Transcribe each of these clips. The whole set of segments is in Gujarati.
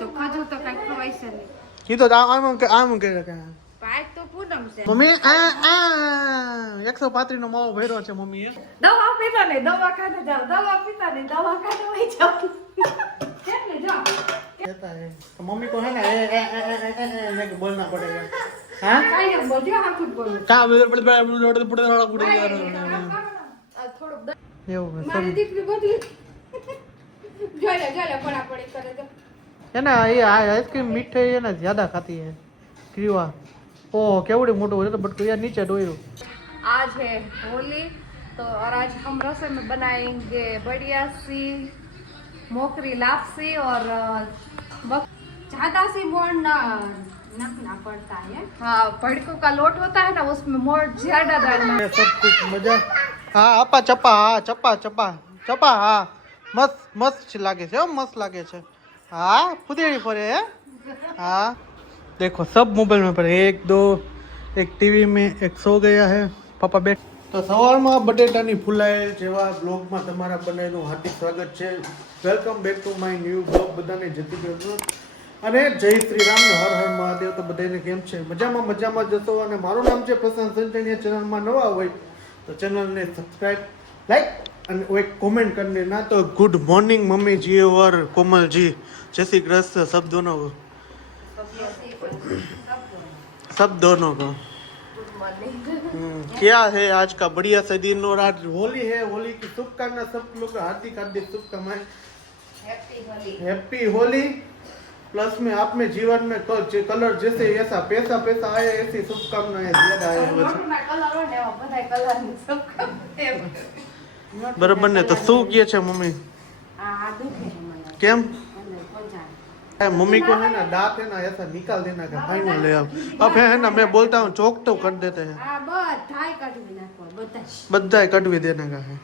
તો ખજૂર તો કઈ ખવાય છે નહીં. ઈ તો આમ કે પાક તો પૂનમ છે. મમ્મી આ 135 નો માવો ભર્યો છે મમ્મીએ. દવા પીતા નહીં, દવાખાને જાઓ. દવા પીતા નહીં, દવાખાને વહી જાઓ. કેટલે જાઓ? कहता है तो मम्मी को है ना ए बोलना पड़ेगा. हाँ કાઈ ન બોલજો, હાથું જ બોલો. का થોડુંક એવું મારી દીકરી બધી જોલે પડાપડી કરે તો. है ना ये आइसक्रीम मीठे है ना ज्यादा खाती है क्रीवा. ओह केवड़ी मोटो हो तो बट यार नीचे डोयो. आज है होली तो और आज हम रसोई में बनाएंगे बढ़िया सी मोकरी लापसी और ज्यादा सी मोड़ नखना पड़ता है. हाँ, भड़कों का लोट होता है ना उसमें मोड़ ज्यादा डालना. सब कुछ मजा. हाँ अपा चप्पा. हाँ चप्पा हाँ मस्त लागे છે मस्त लागे છે. हाँ पुदेड़ी पड़े है. हाँ देखो सब मोबाइल में पड़े. 1 2 एक टीवी में एक सो गया है पापा बैठ. તો સવારમાં બટેટાની ફુલાય જેવા બ્લોગમાં તમારા બધાનું હાર્દિક સ્વાગત છે. Welcome back to my new blog. બધાને જતી કૃષ્ણ અને જય શ્રી રામ ને હર હર મહાદેવ. તો બધાને કેમ છે? મજામાં જશો. અને મારું નામ છે પ્રશાંત સંચાણીયા. ચેનલમાં નવા હોય તો ચેનલને સબસ્ક્રાઇબ લાઈક અને એક कमेंट कर देना. तो गुड मॉर्निंग मम्मी जी और कोमल जी. जय श्री कृष्ण सब दोनों को. सब दोनों को क्या है आज का बढ़िया से दिन. और आज होली है. होली की शुभकामना सब लोग को हार्दिक शुभकामनाएं. हैप्पी होली. प्लस में आप में जीवन में कलर जैसे ऐसा पैसा आए ऐसी शुभकामनाएं ज्यादा आए. बराबर ने तो શું કહે છે મમ્મી? કેમ? मम्मी को है ना दांत है ना ऐसा निकाल देना का फाइनल ले आओ. अब है ना मैं बोलता हूँ चौक तो कर देते हैं. बधाई कटवी देने का है.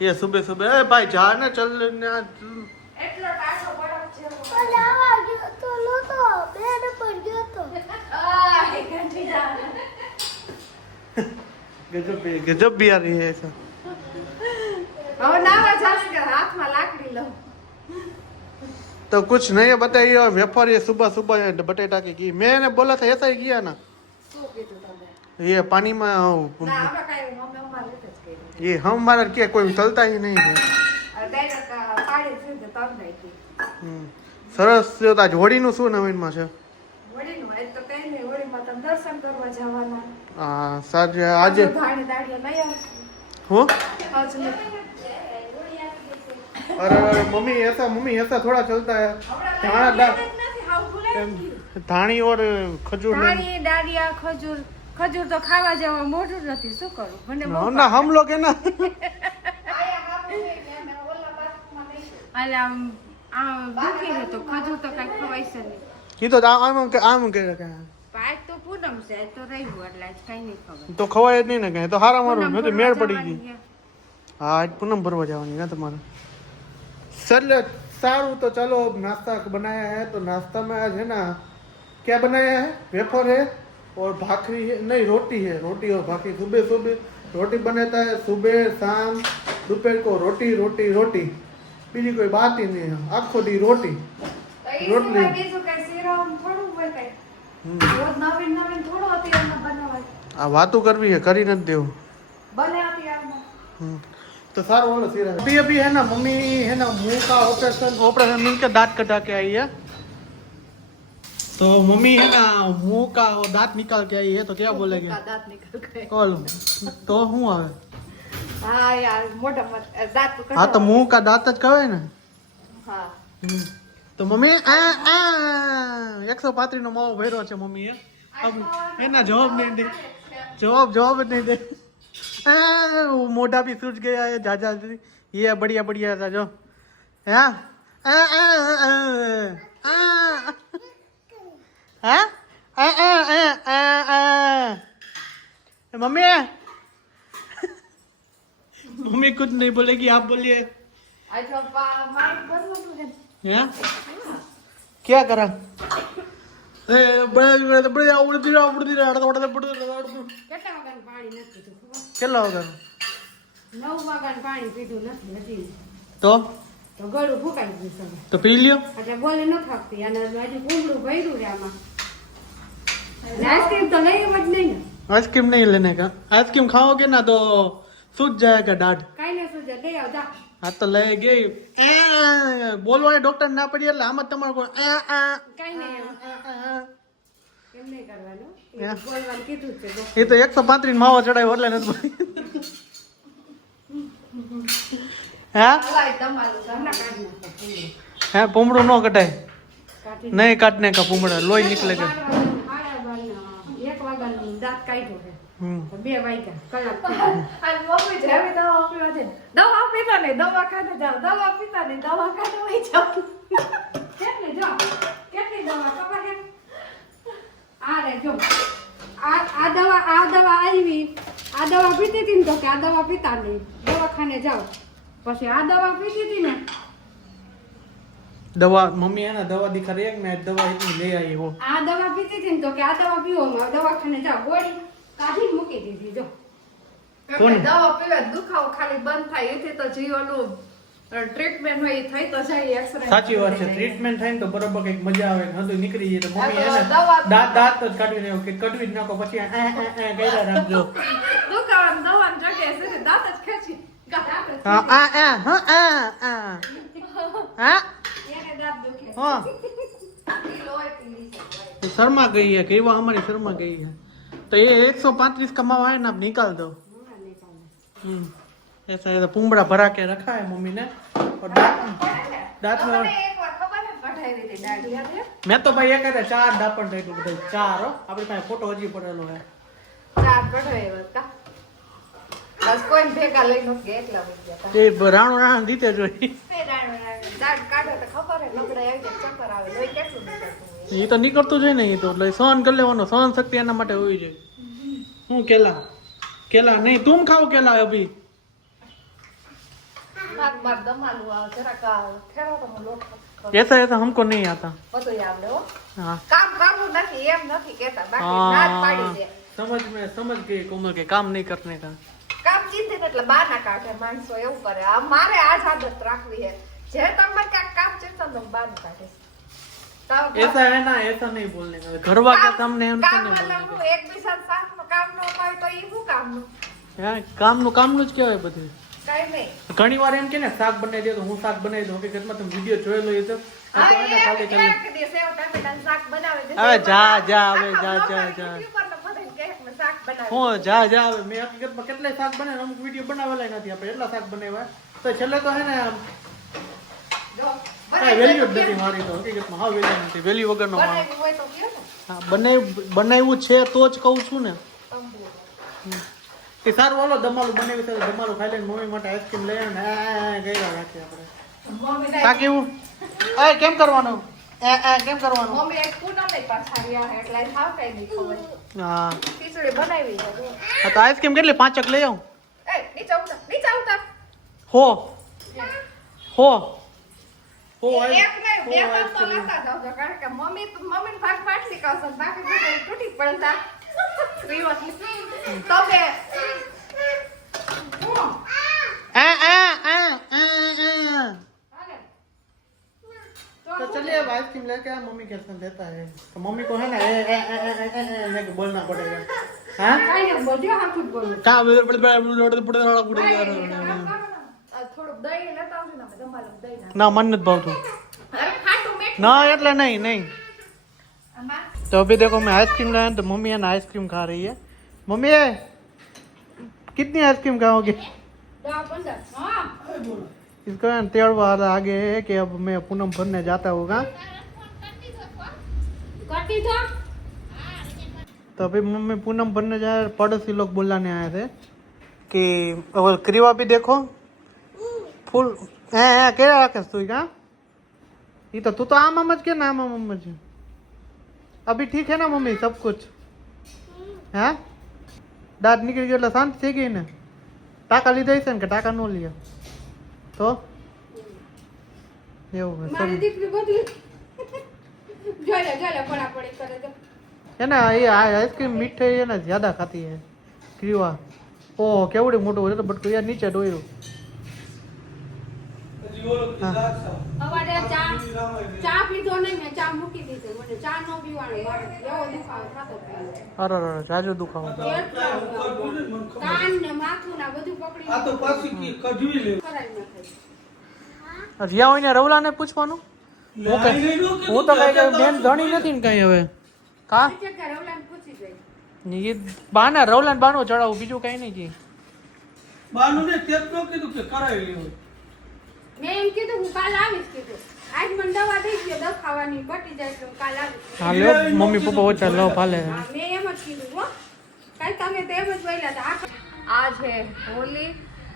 ये सुबह सुबह भाई जा ना चल गजब भी आ रही है ऐसा. तो कुछ नहीं बताइए. वेफर ये सुबह बटेटा की घी मैंने बोला था ऐसा ही किया ना. ये पानी में ये हम हमारा क्या कोई चलता ही नहीं है. સરસ છે. આજ હોળીનું શું નવીનમાં છે? હા સાંજે આજે હું अरे मम्मी ऐसा थोड़ा चलता है. धानी और खजूर डालिया खजूर तो खावा जवा मोटू નથી શું કરું મને ना हम लोग है ना અલે આમ દુખી છે તો ખજૂર તો કઈ ખવાય છે નહીં. કી તો આમ કે પાક તો પૂનમ છે તો રહ્યું એટલે આજ કઈ નહીં ખબર તો ખવાય જ નહીં ને કઈ. તો હારા મારું નથી મેળ પડી ગઈ. હા આજ પૂનમ ભરવા જવાની ના તમારે. चलो सारू तो चलो नाश्ता बनाया है. तो नाश्ता में आज है ना क्या बनाया है? वेफर है और भाखरी है. नहीं रोटी है. रोटी और भाखरी. सुबह रोटी बनाता है. सुबह शाम दोपहर को रोटी बीजी कोई बात ही नहीं है. आखो दी रोटी रोटली. आ वातों करवी है करी न देव. तो सारा वाला सीरा अभी है ना मम्मी है ना मुंह का ऑपरेशन मिलकर दांत कटा के आई है. तो मम्मी है ना मुंह का वो दांत निकाल के आई है. तो क्या बोलेंगे? દાંત નીકળ ગઈ. कॉल तो हूँ आवे. હા યાર મોટા દાંત તો हाँ तो मुंह का दांत ज कहे ने. હા तो मम्मी 135 નો માવો ભર્યો છે મમ્મીએ. अब એના જવાબ નહીં દે. જવાબ જ નહીં દે. वो मोटा भी सूझ गया है जा ये बढ़िया था जो मम्मी मम्मी कुछ नहीं बोलेगी आप बोलिए. क्या करा? કેટલા વાગ્યા? 9 વાગ્યાનું પાણી પીધું નથી હજી. તો ગળું ફૂંકાઈ ગયું છે. તો પી લ્યો. એટલે બોલે ન થાકતી અને હજી કુંબળું ભર્યું રે આમાં. આઈસ્ક્રીમ તો લઈ જ નહીં ને. आइसक्रीम नहीं लेने का. आइसक्रीम खाओगे ना तो सूज जाएगा दाढ़. કાઈ ને સુજે લઈ આવ જા. हाँ तो ले गई बोलवा डॉक्टर ना पड़ी એટલે આમ જ તમારે કાઈ નહીં એમ નહીં કરવાનું. Yeah. બોલવાનું કીધું જ છે. એ તો 135 માવો ચડાવ્યો એટલે નથી હા હલાય તમારું ઘરના કાઢી નાખો. હે પૂમડું નો કટાય કાઢી નહીં કાટને કા પૂમડા લોહી નીકળેगा. 1 વાગ્યાનું દાંત કાઢ્યો છે. હમ 2 વાગ્યા કલાક અને મમ્મી જેવી દવા પીવા છે. દવા પીતા નહીં દવાખાને જાઓ, દવા પીતા નહીં દવાખાને વહી જાઓ. કેટલી જો કેટલી દવા ખબર છે આ રે જો આ દવા આવી આ દવા પીતી હતી ને તો કે આ દવા પીતા નહીં દવાખાને જાઓ પછી આ દવા પીતી હતી ને દવા મમ્મી है ना दवा दिखा रही है मैं दवा इतनी ले आई हो. આ દવા પીતી હતી ને તો કે આ દવા પીવો દવાખાને જાઓ ગોળી કાઢી મૂકી દીધી જો કોણ? દવા પીવા દુખાવો ખાલી બંધ થાય એથી તો જે ઓલું ટ્રીટમેન્ટ હોય એ થઈ તો જાય એક્સરે. સાચી વાત છે ટ્રીટમેન્ટ થાય ને તો બરોબર કઈક મજા આવે બધું નીકળી જાય તો મમ્મી હે ને દવા- દાંત જ કાઢી નાખો કે કઢવી જ નાખો પછી ગયરા રાખજો. દુખાવાની દવાની જગ્યાએ સીધી દાંત જ ખેંચી કાઢે. હા એને દાંત દુખે હા લોહી પીલી છે. तो शर्मा गई है कई बार हमारी शर्मा गई है तो ये 135 कमावा है ना आप निकाल दो. ऐसा ऐसा पुमड़ा भरा के रखा है मम्मी ने और दांत में તમને એકવાર ખબર છે કઢાવી હતી દાઢી યાદ છે? मैं तो भाई ये कहते 4 दापण થઈ ગયું બધા 4 હો આપણી પાસે ફોટો હજી પડેલો છે. ચાર કઢાવ્યા હતા. બસ કોઈ ભેગા લઈ નથી ગયા એટલા વઈ ગયા હતા. એ રાણો દીતે જોઈ દાઢ કાઢો તો ખબર હે નબળાઈ આવી જાય ચક્કર આવે લોહી કેટલું નીકળતું હોય. એ તો નીકળતું જ હોય ને એ તો એટલે સહન કરી લેવાનો સહન શક્તિ એના માટે હોવી જોઈએ. હું કેલા કેલા નહીં તુમ ખાઓ કેલા અભી હાથ માર દમાલું આવે જરાક ઠેરો તો હું લોટ કરું. ऐसा ऐसा हमको नहीं आता. બધું આવડે હો. हाँ કામ કરવું નથી એમ નથી કેતા બાકી ના જ પાડી દે. समझ गए कोमल के काम नहीं करने का. કામ ચીંધી ને એટલે બહાના કાઢે માણસો એવું કરે. આ મારે આ જ આદત રાખવી છે. જે તમારે કાંઈક કામ ચીંધો ને બહાનું કાઢે. ऐसा है ना ऐसा नहीं बोलने का घरवा का सामने हमसे કામ नहीं बोलने વાળાનું એકબીજા સાથનું કામ ન હોય તો ઈ શું કામનું? का हाँ કામનું જ કહેવાય બધું. કઈ નહીં. ઘણી વાર એમ કે ને શાક બનાવી દે તો હું શાક બનાવી દઉં હકીકતમાં તમે વિડીયો જોયેલો એ તો આ તો આને ખાલી ખાલી એક દિવસ એવો ટામેટાનું શાક બનાવી દે. હવે જા હવે જા જા જા ઉપર તો બધાને કહે કે મેં શાક બનાવ્યું. હું જા હવે મેં હકીકતમાં કેટલાય શાક બનાવે અમુક વિડીયો બનાવેલા નથી આપણે એટલા શાક બનાવ્યા તો છેલ્લે તો હે ને જો, કાંઈ વેલ્યુ જ નથી મારી તો હકીકતમાં હા વેલ્યુ નથી વેલ્યુ વગરનો માણસ. બનાવ્યું હોય તો કયો ને. હા બનાવ્યું છે તો જ કહું છું ને. તંબુ. એ સારું હાલો દમાલું બનાવ્યું છે દમાલું ખાઈ લઈને મમ્મી માટે આઈસ્ક્રીમ લઈ આવે ને ગયેલા રાખીએ આપણે. મમ્મીને કા કેવું કેમ કરવાનું કેમ કરવાનું મમ્મી એક પૂનમે પાછા રહ્યા હે એટલે થાવ કઈ નહીં ખબર. હા ખીચડી બનાવી છે જો. હા તો આઈસ્ક્રીમ કેટલી 5 લઈ આવું એ નીચે ઉતાર. હો હો એક નહીં બે કામ તો લેતા જાવ છો કારણ કે મમ્મીને ભાગ પાટલી કહો બાકી બધું તૂટી પડતા રીવસ તો બે तो चलिए अब आइसक्रीम लेके आए मम्मी के साथ देता है तो मम्मी को है ना लेके बोलना पड़ेगा हाँ કાઈ નહીં બોલ્યો હાથું જ બોલું क्या થોડુંક દહીં લેતા આવજો ને અમે દમાલું દહીં નાખીએ. ना मन नहीं भावતું અરે ખાટું મીઠું ना એટલે नहीं नहीं આમાં तो अभी देखो मैं आइसक्रीम लाया तो मम्मी है ना आइसक्रीम खा रही है मम्मी कितनी आइसक्रीम खाओगे 10-15 હા इसका त्योहार आगे है कि अब मैं पूनम भरने जाता होगा કટી તો तो अभी मम्मी पूनम भरने जा रहे पड़ोसी लोग बुलाने आए थे कि और क्रीवा भी देखो फुल क्या रखे तू का ये तो तू तो आम मम्मज के ना आम मम्मज अभी ठीक है ना मम्मी सब कुछ हाँ दांत निकल गया शांत थी गई ने टाका लीधा है कि टाका नो लिया तो એવું મારી દીકરી બધી જોલે પડાપડી કરે તો है ना ये आइसक्रीम मीठे है ना ज्यादा खाती है क्रीवा ઓહો કેવડી મોટું હોય તો બટકું યાર નીચે ડોયરું. સવારે ચા પીધો નહીં મેં ચા મૂકી દીધી મને ચા નો પીવાનું મારે એવો દુખાવો થતો હતો. અરે જાજો દુખાવો. કાન ને માથું ને બધું પકડી આ તો પાછી કઢવી લે. કરાવી નાખે. જ્યાં હોય ને રવલાને પૂછવાનું. હું તો કઈ બેન ધણી નથી ને કઈ હવે કા રવલાને પૂછી ગઈ એ બાના રવલાને બાનો ચડાવું બીજું કઈ નહીં જી. બાનું ને તેજ નો કીધું કે કરાવી લેવું. મેં એમ કીધું હું કાલ આવીશ કીધું આજ મને દવા દઈ ગયો દવા ખાવાની પટી જાય તો હું કાલ આવીશ. હા લ્યો મમ્મી પપ્પા ઓછા લો ભાલે. હા, મેં એમ જ કીધું હો કાલ તમે તો એમ જ બોલ્યા હતા. आज है होली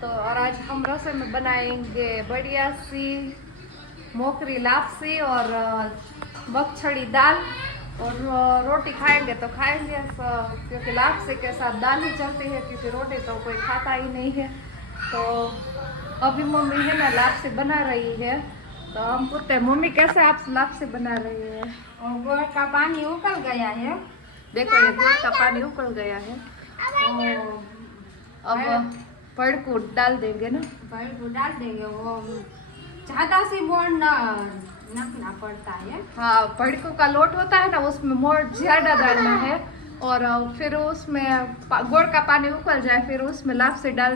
तो और आज हम रसोई में बनाएंगे बढ़िया सी मोकरी लापसी और मगछड़ी दाल और रोटी खाएंगे तो खाएंगे क्योंकि लापसी के साथ दाल ही चलती है क्योंकि रोटी तो कोई खाता ही नहीं है. तो अभी मम्मी है ना लापसी बना रही है तो हम पूछते हैं मम्मी कैसे आप लापसी बना रही है. और गुड़ का पानी उकल गया है. देखो ये गुड़ का पानी उकल गया है. अब पड़कू डाल देंगे ना. भर को डाल देंगे वो ज्यादा सी मोड़ नखना पड़ता है. हाँ पड़कू का लोट होता है ना उसमें मोड़ ज्यादा डालना है और फिर उसमें गुड़ का पानी उकल जाए फिर उसमें लापसी डाल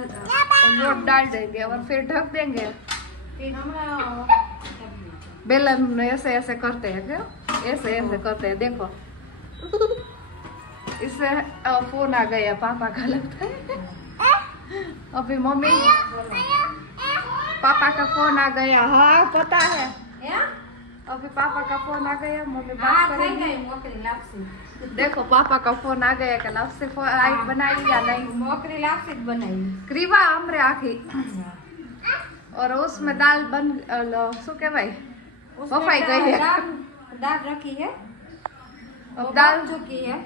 लोट डाल देंगे और फिर ढक देंगे. फिर हम बेलन ऐसे ऐसे करते हैं क्या ऐसे ऐसे करते हैं देखो. इससे फोन आ गया पापा का लगता है. अभी मम्मी पापा का फोन आ गया. हाँ पता है अभी पापा का फोन आ गया मम्मी बात हाँ થઈ करेंगे. ગઈ મોકરી લાપસી. देखो पापा का फोन आ गया कि लापसी आई बनाई या नहीं. મોકરી લાપસી જ બનાવી. क्रीवा हमरे आखी और उसमें दाल बन शू के भाई उसमें बफाई गई है. दाल रखी है अब दाल चुकी है.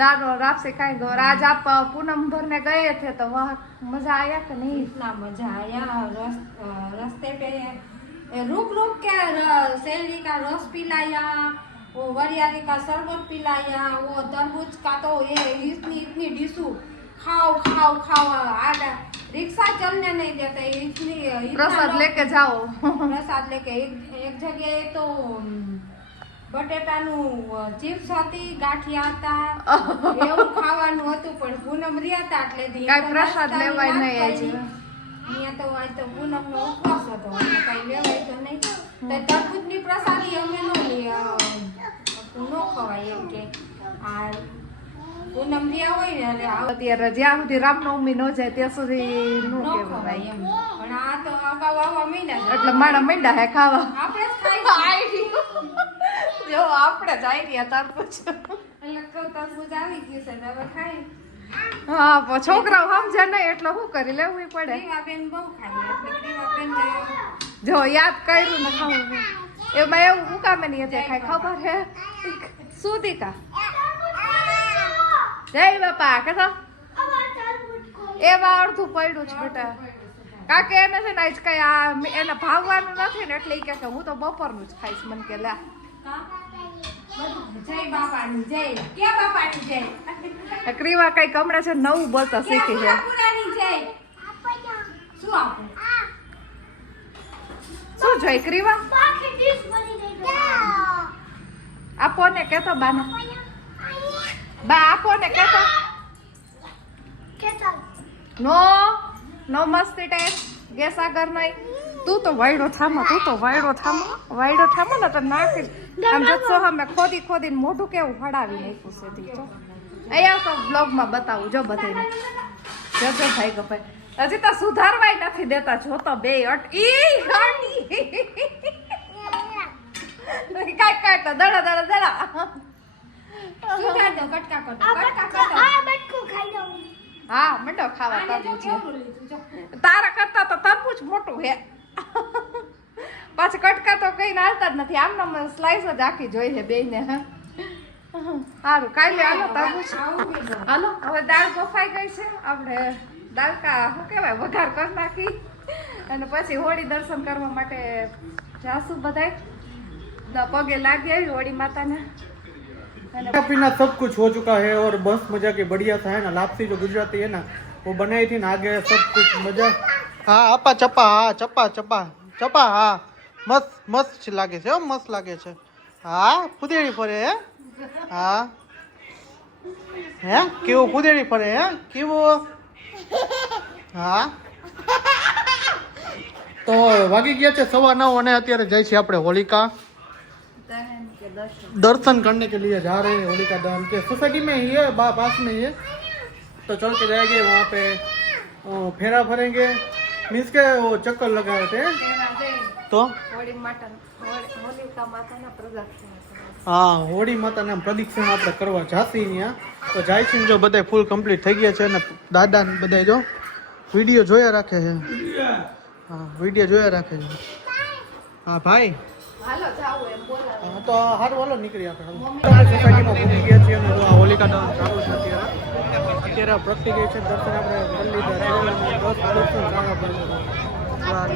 दाल और आपसे खाएंगे. और आज आप पूनम भरने गए थे तो वहाँ मजा आया कि नहीं. इतना मजा आया. रास्ते पे रुक रुक के सैलरी का रस पिलाया वो वरियाली का शरबत पिलाया वो तरबूज का तो ये इतनी इतनी डिशू खाओ खाओ खाओ. आधा रिक्शा चलने नहीं देते इतनी इतना प्रसाद लोग- लेके जाओ. પ્રસાદ લેકે એક જગ્યાએ તો બટેટાનું ચિપ્સ હતી ગાંઠિયા હતા એવું ખાવાનું હતું પણ પૂનમ રહ્યા હતા એટલે દી કાંઈ પ્રસાદ લેવાય નહીં આજે. અહીંયા તો આજ તો પૂનમનો ઉપવાસ હતો એટલે કાંઈ લેવાય તો નહીં. તો તરબૂચની પ્રસાદી અમે ન ખવાય એમ કે આ પૂનમ રહ્યા હોય ને એટલે અત્યારે જ્યાં સુધી રામનવમી ન જાય ત્યાં સુધી ન ન કહેવાય. ખવાય એમ. પણ આ તો અગાઉ આવવા માંડ્યા છે. એટલે મારા માંડ્યા હે ખાવા. આપણે જ ખાઈ જો આપણે જ આવી રહ્યા તરબૂચ. એટલે કહું તરબૂચ આવી ગયું છે તો હવે ખાઈ. હા પણ છોકરાઓ સમજે નહીં એટલે શું કરી લેવું પડે. ક્રીમાબેન બહુ ખાય એટલે ક્રીમાબેન જો યાદ કર્યું ને ખાવું એમાં એવું ઉકામે નહીં હતી ખાય ખબર હે સુધી કા જય બાપા કે તો એમાં અડધું પડ્યું છે બેટા. કાકે એને છે ને આજ કઈ આ એને ભાવવાનું નથી ને એટલે ઈ કહે કે હું તો બપોરનું જ ખાઈશ. મને કે લે જય બાપાની જય. કે બાપાની જય. ક્રીવા કઈક હમણાં છે નવું બોલતા કે શીખી છે. પુરાની જય. શું આપું? શું જોઈ ક્રીવા આપો ને કેતો બાને બા આપો ને કેતો નો મસ્તી ટાઈમ ગેસ આગળ નહીં. તું તો વાયડો થામો ને તો નાખી આમ જતો અમે ખોદીને મોઢું કેવું ફડાવી નાખ્યું છે તી તો અહીંયા તો બ્લોગમાં બતાવું જો બધાને જજો ભાઈ ગપાઈ હજી તો સુધારવાય નથી દેતા જોતો બે ઈ હટી કાટ દડા સુધાર દો કટકા કરો. કટકા કરો. હા મંડો ખાવા આને જો તરબૂચ કેવડું લીધું જો. તારા કરતા તો તરબૂચ મોટું હે. પાછું કટકા તો કઈ નાલતા જ નથી આમને સ્લાઈસ જ આખી જોઈ છે બેયને. સારું કાલે હાલો તરબૂચ આવું કીધું. હાલો હવે દાળ બફાઈ ગઈ છે આપણે દાળ કા શું કહેવાય વઘાર કરી નાખી અને પછી હોળી દર્શન કરવા માટે જાસુ બધાય પગે લાગી આવી હોળી માતાને खाना पीना सब कुछ हो चुका है और बस मजा की बढ़िया सा है ना लापसी जो गुजराती है ना वो बनाई थी ना आगे सब कुछ मजा हाँ अपा चप्पा हाँ चप्पा चप्पा चप्पा हाँ मस्त मस्त लागे છે મસ્ત લાગે છે હા ફુદેડી ફરે હે હા હે કેવો ફુદેડી ફરે હે કેવો હા તો વાગી ગયા છે 9:15 અને અત્યારે જાય છે આપણે હોલિકા दहन के दर्शन दर्शन करने के लिए जा रहे हैं होलिका दहन के सोसाइटी में ही है पास में ही है तो चल के जाएंगे वहाँ पे फेरा फरेंगे मीन्स के वो चक्कर लगाए थे तेरा दे तो होली मटन होलिका माता ना प्रदक्षिणा હા હોળી માતાના પ્રદક્ષિણા આપણે કરવા જાતી ત્યાં તો જાય છે ને જો બધા ફૂલ કમ્પ્લીટ થઈ ગયા છે અને દાદા ને બધા જો વિડીયો જોયા રાખે છે હા વિડીયો જોયા રાખે છે હા ભાઈ હાલો જાવ એમ બોલા હા તો હારું હાલો નીકળી આપણે સોસાયટીમાં પહોંચી ગયા છીએ અને જો આ હોલિકા દહન ચાલુ છે અત્યારે પ્રગટી ગઈ છે દર્શન આપણે કરી લીધા છે અને 10 દર્શન સારા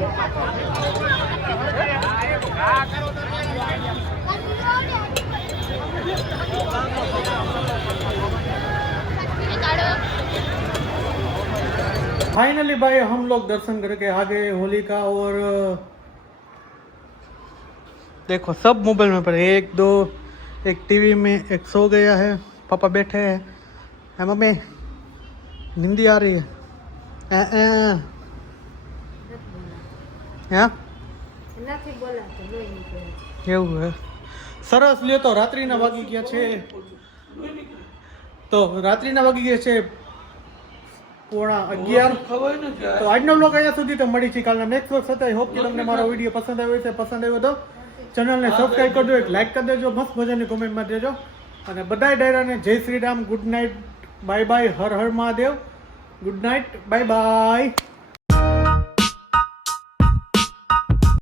फाइनली भाई हम लोग दर्शन करके आ गए होलिका और देखो सब मोबाइल में पड़े एक दो एक टीवी में एक सो गया है पापा बैठे हैं मम्मी नींदी आ रही है हाँ નથી બોલાતો લોહી નીકળે એવું હે સરસ લ્યો તો રાત્રિના વાગી ગયા છે તો રાત્રિના વાગી ગયા છે 11:30 ખબર ને કે તો આજનો બ્લોગ અહીંયા સુધી તો મળી છે કાલના નેક્સ્ટ બ્લોગ સાથે હોપ કે તમને મારો વિડીયો પસંદ આવ્યો છે પસંદ આવ્યો તો ચેનલને સબસ્ક્રાઇબ કરજો એક લાઈક કરી દેજો મસ્ત મજાની કોમેન્ટમાં દેજો અને બધાય ડાયરાને જય Shri Ram good night bye bye Har Har Mahadev good night bye by